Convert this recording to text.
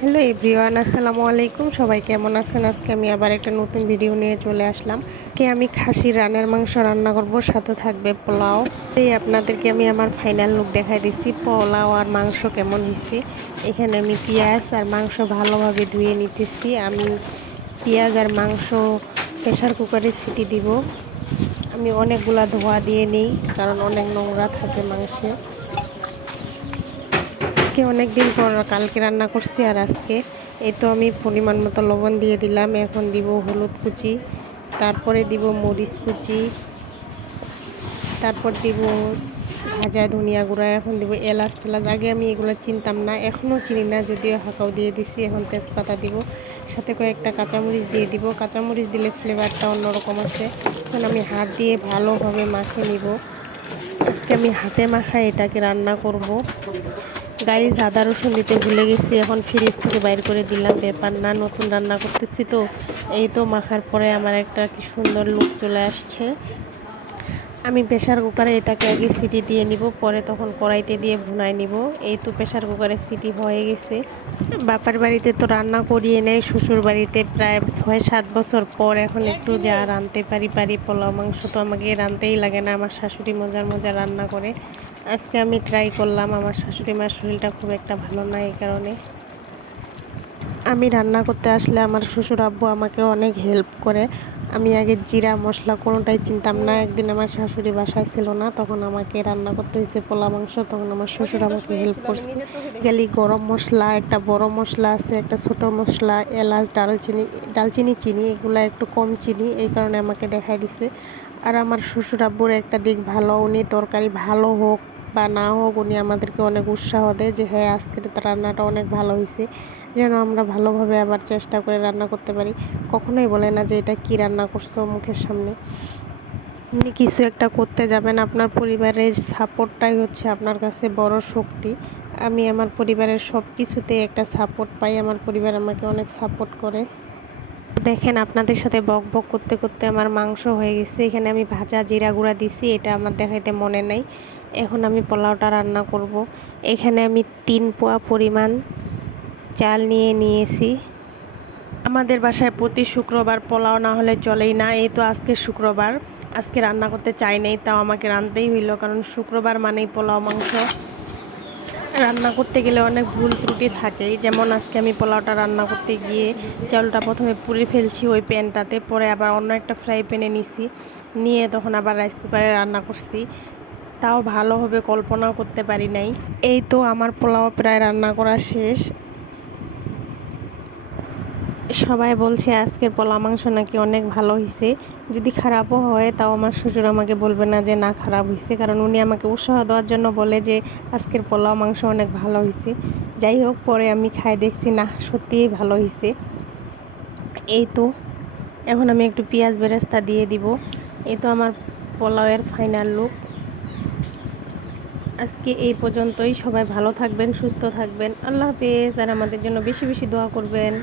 Hello everyone, আসসালামু আলাইকুম। সবাই কেমন আছেন? আজকে আমি আবার একটা নতুন ভিডিও নিয়ে চলে আসলাম। আজকে আমি খাসির রানের মাংস রান্না করব, সাথে থাকবে পোলাও। এই আপনাদেরকে আমি আমার ফাইনাল লুক দেখাই দিচ্ছি পোলাও আর মাংস কেমন হয়েছে। এখানে আমি পেঁয়াজ আর মাংস ভালোভাবে ধুয়ে নিতেছি। আমি পেঁয়াজ আর মাংস প্রেশার কুকারে সিটি দিব। আমি অনেকগুলা ধোয়া দিয়ে নিই, কারণ অনেক নোংরা থাকে মাংসে। আজকে অনেক দিন পর কালকে রান্না করছি, আর আজকে এই তো আমি পরিমাণ মতো লবণ দিয়ে দিলাম। এখন দিব হলুদ কুচি, তারপরে দিব মরিচ কুচি, তারপর দিব ভাজা ধনিয়া গুঁড়া, এখন দিব এলাচ টেলাচ। আগে আমি এগুলো চিনতাম না, এখনও চিনি না, যদিও হাঁকাও দিয়ে দিছি। এখন তেজপাতা দিব, সাথে কয়েকটা কাঁচামরিচ দিয়ে দিব। কাঁচামরিচ দিলে ফ্লেভারটা অন্যরকম আছে। এখন আমি হাত দিয়ে ভালোভাবে মাখে নিব। আজকে আমি হাতে মাখা এটাকে রান্না করব। গাইস, আদা রসুন দিতে ভুলে গেছি, এখন ফ্রিজ থেকে বাইর করে দিলাম। ব্যাপার না, নতুন রান্না করতেছি তো। এই তো মাখার পরে আমার একটা কি সুন্দর লুক চলে আসছে। আমি প্রেশার কুকারে এটাকে আগে সিটি দিয়ে নিব, পরে তখন কড়াইতে দিয়ে ভুনাই নিব। এই তো প্রেশার কুকারে সিটি হয়ে গেছে। বাপার বাড়িতে তো রান্না করিয়ে নেয়, শ্বশুর বাড়িতে প্রায় 6-7 বছর পর এখন একটু যা রাঁধতে পারি। পোলাও মাংস তো আমাকে রাঁধতেই লাগে না, আমার শাশুড়ি মজার মজার রান্না করে। আজকে আমি ট্রাই করলাম। আমার শাশুড়ি মার শরীরটা খুব একটা ভালো না, এই কারণে আমি রান্না করতে আসলে আমার শ্বশুর আব্বু আমাকে অনেক হেল্প করে। আমি আগে জিরা মশলা কোনোটাই চিনতাম না। একদিন আমার শাশুড়ি বাসায় ছিল না, তখন আমাকে রান্না করতে হয়েছে পোলা মাংস, তখন আমার শ্বশুর আমাকে হেল্প করছে। গেলি গরম মশলা, একটা বড় মশলা আছে, একটা ছোট মশলা, এলাচ, ডালচিনি, চিনি, এগুলো একটু কম চিনি, এই কারণে আমাকে দেখাই দিছে। আর আমার শ্বশুর আব্বুর একটা দিক ভালো, উনি তরকারি ভালো হোক বা না হোক, উনি আমাদেরকে অনেক উৎসাহ দেয় যে হ্যাঁ আজকের রান্নাটা অনেক ভালো হয়েছে, যেন আমরা ভালোভাবে আবার চেষ্টা করে রান্না করতে পারি। কখনোই বলে না যে এটা কি রান্না করছো মুখের সামনে। আপনি কিছু একটা করতে যাবেন, আপনার পরিবারের সাপোর্টটাই হচ্ছে আপনার কাছে বড় শক্তি। আমি আমার পরিবারের সব কিছুতে একটা সাপোর্ট পাই, আমার পরিবার আমাকে অনেক সাপোর্ট করে। দেখেন, আপনাদের সাথে বক বক করতে করতে আমার মাংস হয়ে গেছে। এখানে আমি ভাজা জিরা গুঁড়া দিছি, এটা আমার দেখাইতে মনে নাই। এখন আমি পোলাওটা রান্না করব। এখানে আমি 3 পোয়া পরিমাণ চাল নিয়েছি। আমাদের বাসায় প্রতি শুক্রবার পোলাও না হলে চলেই না। এই তো আজকে শুক্রবার, আজকে রান্না করতে চাই নাই, তাও আমাকে রাঁধতেই হইলো, কারণ শুক্রবার মানেই পোলাও মাংস। রান্না করতে গেলে অনেক ভুল ত্রুটি থাকেই, যেমন আজকে আমি পোলাওটা রান্না করতে গিয়ে চালটা প্রথমে পুড়ে ফেলছি ওই প্যানটাতে, পরে আবার অন্য একটা ফ্রাই প্যানে নিয়ে তখন আবার রাইস কুকারে রান্না করছি। তাও ভালোভাবে কল্পনাও করতে পারি নাই। এই তো আমার পোলাও প্রায় রান্না করা শেষ। সবাই বলছে আজকের পোলা মাংস নাকি অনেক ভালো হয়েছে। যদি খারাপও হয় তাও আমার শ্বশুর আমাকে বলবে না যে না খারাপ হয়েছে, কারণ উনি আমাকে উৎসাহ দেওয়ার জন্য বলে যে আজকের পোলাও মাংস অনেক ভালো হয়েছে। যাই হোক, পরে আমি খাই দেখছি না সত্যিই ভালো হয়েছে। এই তো এখন আমি একটু পেঁয়াজ বেরেস্তা দিয়ে দিব। এই তো আমার পোলাওয়ের ফাইনাল লুক। আজকে এই পর্যন্তই। সবাই ভালো থাকবেন, সুস্থ থাকবেন। আল্লাহ হাফেজ। আর আমাদের জন্য বেশি বেশি দোয়া করবেন।